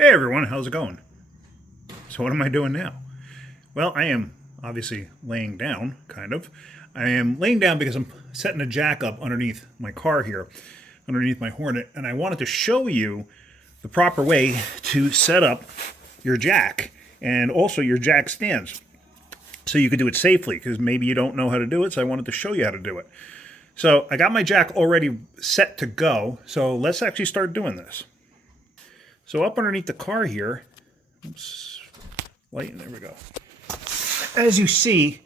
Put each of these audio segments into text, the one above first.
Hey everyone, how's it going? So what am I doing now? Well, I am obviously laying down, kind of. I am laying down because I'm setting a jack up underneath my car here, underneath my Hornet, and I wanted to show you the proper way to set up your jack and also your jack stands so you could do it safely, because maybe you don't know how to do it, so I wanted to show you how to do it. So I got my jack already set to go, so let's actually start doing this. So up underneath the car here, oops, lighten, there we go. As you see,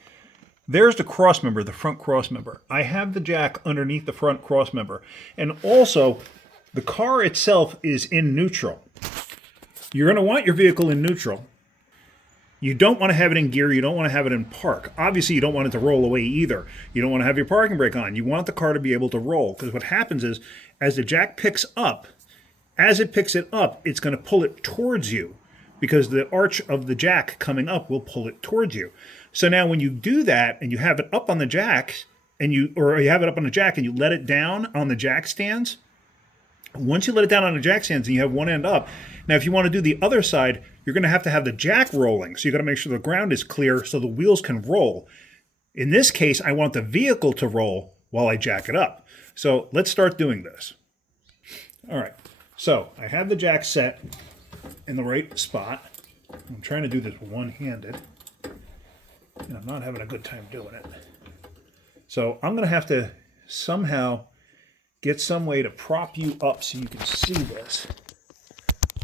there's the cross member, the front cross member. I have the jack underneath the front cross member. And also, the car itself is in neutral. You're going to want your vehicle in neutral. You don't want to have it in gear. You don't want to have it in park. Obviously, you don't want it to roll away either. You don't want to have your parking brake on. You want the car to be able to roll. Because what happens is, as the jack picks up, as it picks it up, it's going to pull it towards you, because the arch of the jack coming up will pull it towards you. So now when you do that and you have it up on the jack, or you have it up on the jack and you let it down on the jack stands, once you let it down on the jack stands and you have one end up, now if you want to do the other side, you're going to have the jack rolling. So you got to make sure the ground is clear so the wheels can roll. In this case, I want the vehicle to roll while I jack it up. So let's start doing this. All right. So I have the jack set in the right spot. I'm trying to do this one-handed, and I'm not having a good time doing it. So I'm going to have to somehow get some way to prop you up so you can see this.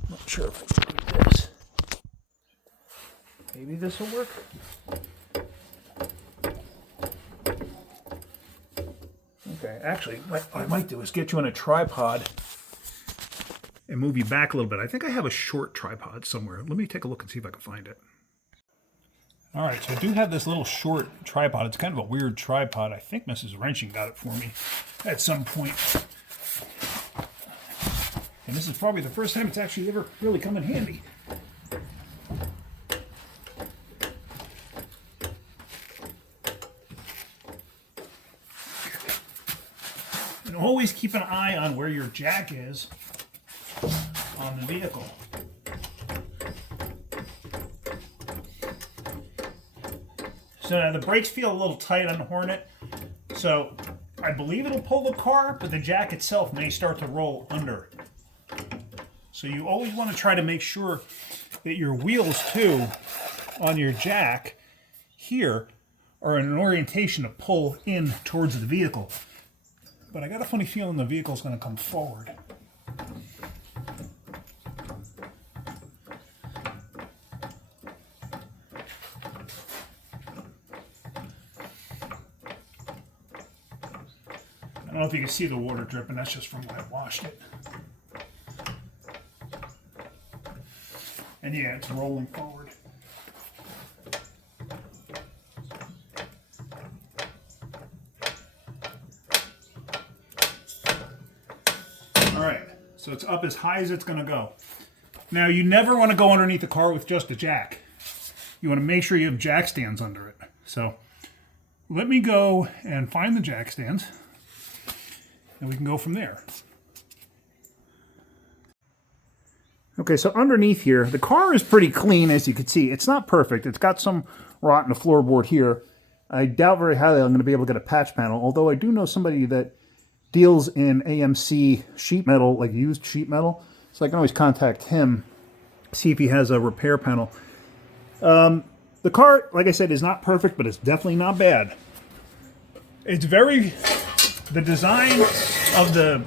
I'm not sure if I can do this. Maybe this will work. Okay, actually, what I might do is get you on a tripod and move you back a little bit. I think I have a short tripod somewhere. Let me take a look and see if I can find it. All right, so I do have this little short tripod. It's kind of a weird tripod. I think Mrs. Wrenching got it for me at some point. And this is probably the first time it's actually ever really come in handy. And always keep an eye on where your jack is on the vehicle. So now the brakes feel a little tight on the Hornet, so I believe it'll pull the car, but the jack itself may start to roll under. So you always want to try to make sure that your wheels too on your jack here are in an orientation to pull in towards the vehicle. But I got a funny feeling the vehicle's going to come forward. I don't know if you can see the water dripping, that's just from when I washed it. And yeah, it's rolling forward. All right, so it's up as high as it's gonna go. Now you never wanna go underneath the car with just a jack. You wanna make sure you have jack stands under it. So let me go and find the jack stands, and we can go from there. Okay, so underneath here, the car is pretty clean, as you can see. It's not perfect. It's got some rot in the floorboard here. I doubt very highly I'm going to be able to get a patch panel, although I do know somebody that deals in AMC sheet metal, like used sheet metal, so I can always contact him, see if he has a repair panel. The car, like I said, is not perfect, but it's definitely not bad. It's the design of the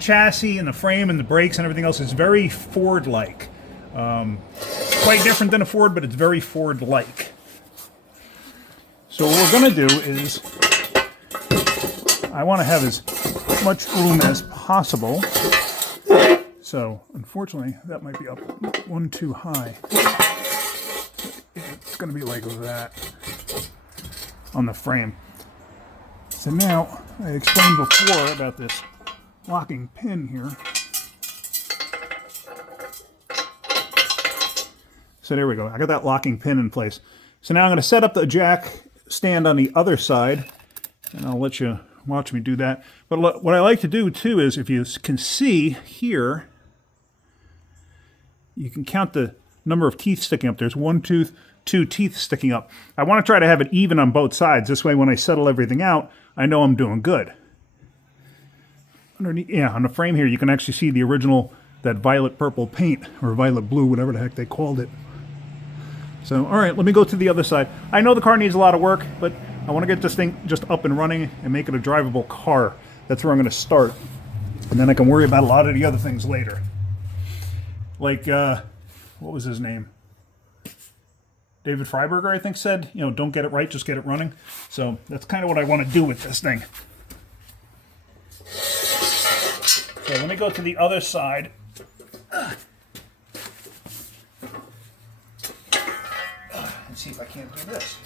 chassis and the frame and the brakes and everything else is very Ford-like. Quite different than a Ford, but it's very Ford-like. So what we're going to do is, I want to have as much room as possible. So unfortunately, that might be up one too high. It's going to be like that on the frame. So now, I explained before about this locking pin here. So there we go. I got that locking pin in place. So now I'm going to set up the jack stand on the other side, and I'll let you watch me do that. But what I like to do too is, if you can see here, you can count the number of teeth sticking up. There's 1, 2, 2 teeth sticking up. I want to try to have it even on both sides. This way when I settle everything out, I know I'm doing good. Underneath, yeah, on the frame here, you can actually see the original, that violet purple paint, or violet blue, whatever the heck they called it. So, all right, let me go to the other side. I know the car needs a lot of work, but I want to get this thing just up and running and make it a drivable car. That's where I'm going to start. And then I can worry about a lot of the other things later. Like, what was his name? David Freiberger, I think, said, you know, don't get it right, just get it running. So that's kind of what I want to do with this thing. So let me go to the other side. And see if I can't do this.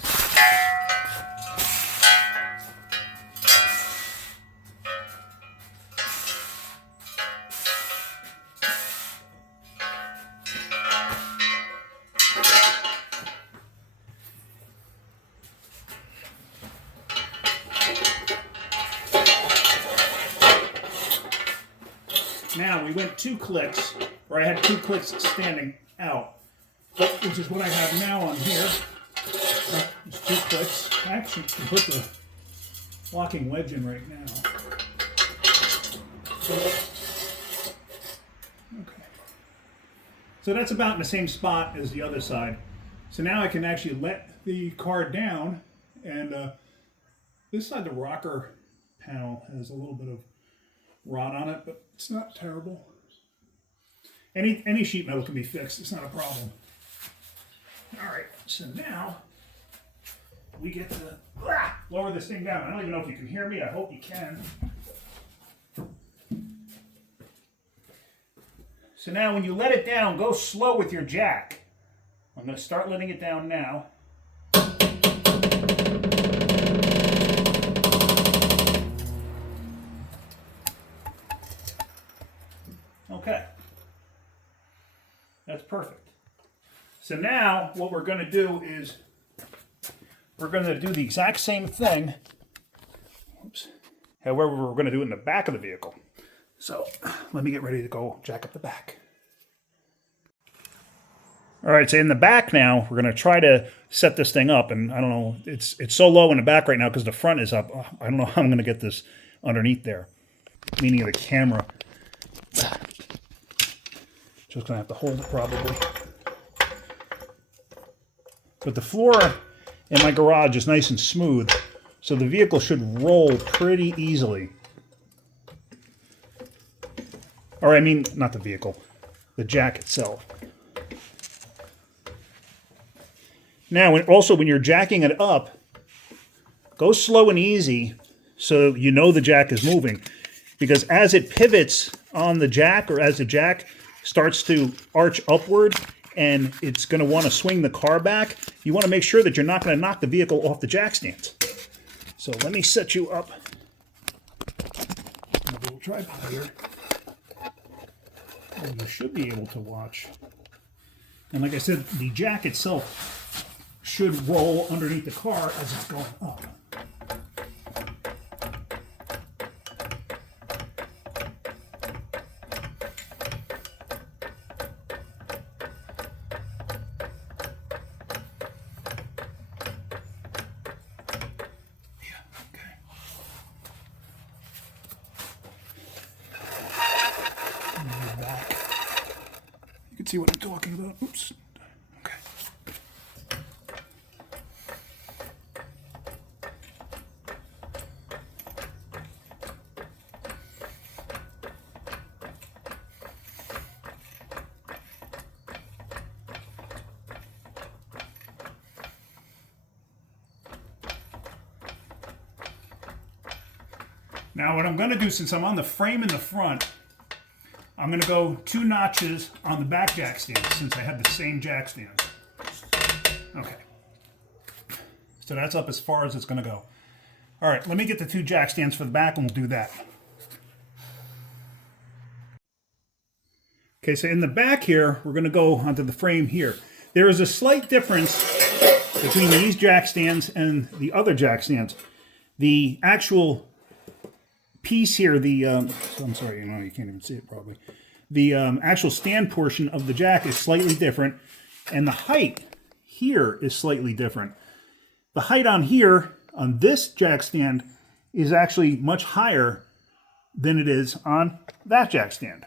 Now we went 2 clicks, or I had 2 clicks standing out, which is what I have now on here. There's 2 clicks. I actually can put the locking wedge in right now. Okay. So that's about in the same spot as the other side. So now I can actually let the car down, and this side, the rocker panel has a little bit of rot on it, but it's not terrible. Any sheet metal can be fixed. It's not a problem. All right, so now we get to lower this thing down. I don't even know if you can hear me. I hope you can. So now when you let it down, go slow with your jack. I'm going to start letting it down now. Okay, that's perfect. So now what we're going to do is we're going to do the exact same thing. Oops. However, we're going to do it in the back of the vehicle. So let me get ready to go jack up the back. All right, so in the back now, we're going to try to set this thing up. And I don't know, it's so low in the back right now because the front is up. I don't know how I'm going to get this underneath there, meaning of the camera. Just going to have to hold it probably. But the floor in my garage is nice and smooth, so the vehicle should roll pretty easily. Or I mean, not the vehicle, the jack itself. Now, when you're jacking it up, go slow and easy so you know the jack is moving. Because as it pivots on the jack, or as the jack starts to arch upward and it's going to want to swing the car back, you want to make sure that you're not going to knock the vehicle off the jack stands. So let me set you up on a little tripod here. And you should be able to watch. And like I said, the jack itself should roll underneath the car as it's going up. See what I'm talking about. Oops. Okay. Now what I'm going to do, since I'm on the frame in the front, I'm going to go 2 notches on the back jack stand, since I have the same jack stand. Okay. So that's up as far as it's going to go. All right, let me get the 2 jack stands for the back and we'll do that. Okay, so in the back here, we're going to go onto the frame here. There is a slight difference between these jack stands and the other jack stands. The actual piece here, I'm sorry, you can't even see it probably. the actual stand portion of the jack is slightly different, and the height here is slightly different. The height on here, on this jack stand, is actually much higher than it is on that jack stand.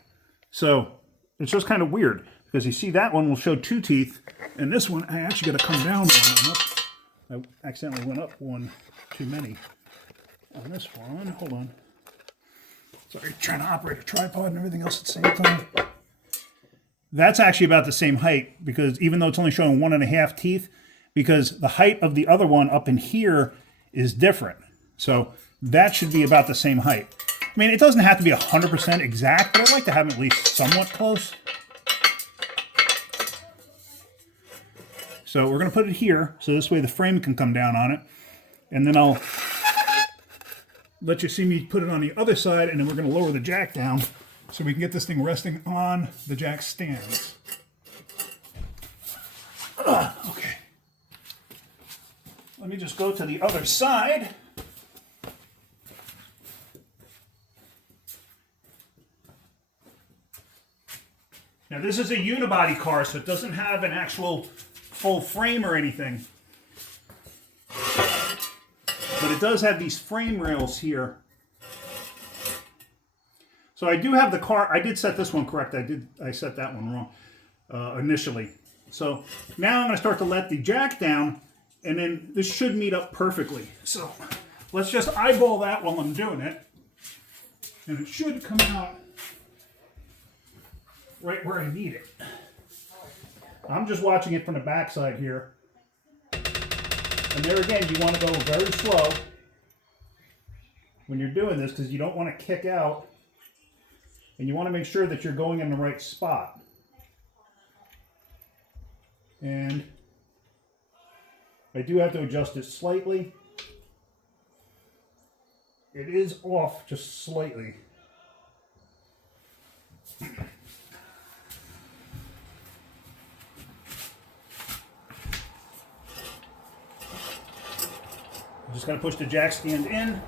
So it's just kind of weird, because you see that one will show 2 teeth, and this one, I actually got to come down one. I accidentally went up one too many on this one. Hold on. Sorry, trying to operate a tripod and everything else at the same time. That's actually about the same height, because even though it's only showing 1.5 teeth, because the height of the other one up in here is different. So that should be about the same height. I mean, it doesn't have to be 100% exact, but I like to have them at least somewhat close. So we're going to put it here, so this way the frame can come down on it. And then I'll let you see me put it on the other side, and then we're going to lower the jack down so we can get this thing resting on the jack stands. Okay. Let me just go to the other side. Now this is a unibody car, so it doesn't have an actual full frame or anything. But it does have these frame rails here. So I do have the car, I did set this one correct, I set that one wrong initially. So now I'm going to start to let the jack down, and then this should meet up perfectly. So let's just eyeball that while I'm doing it. And it should come out right where I need it. I'm just watching it from the back side here. And there again, you want to go very slow when you're doing this, because you don't want to kick out, and you want to make sure that you're going in the right spot. And I do have to adjust it slightly. It is off just slightly. I'm just going to push the jack stand in.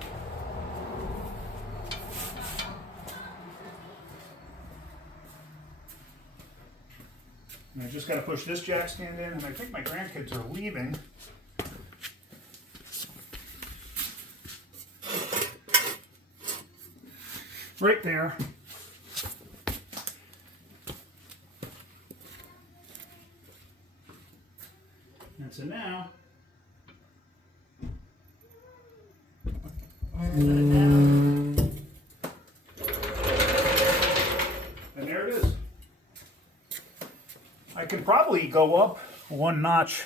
And I just got to push this jack stand in, and I think my grandkids are leaving. Right there. And so now, and there it is. I can probably go up 1 notch.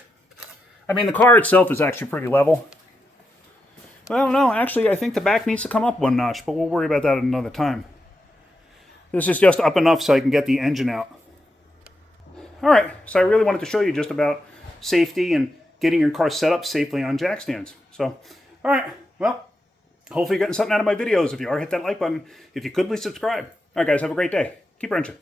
I mean, the car itself is actually pretty level. Well, no, actually, I think the back needs to come up 1 notch, but we'll worry about that another time. This is just up enough so I can get the engine out. All right, so I really wanted to show you just about safety and getting your car set up safely on jack stands. So, all right, well, hopefully you're getting something out of my videos. If you are, hit that like button. If you could, please subscribe. All right, guys, have a great day. Keep wrenching.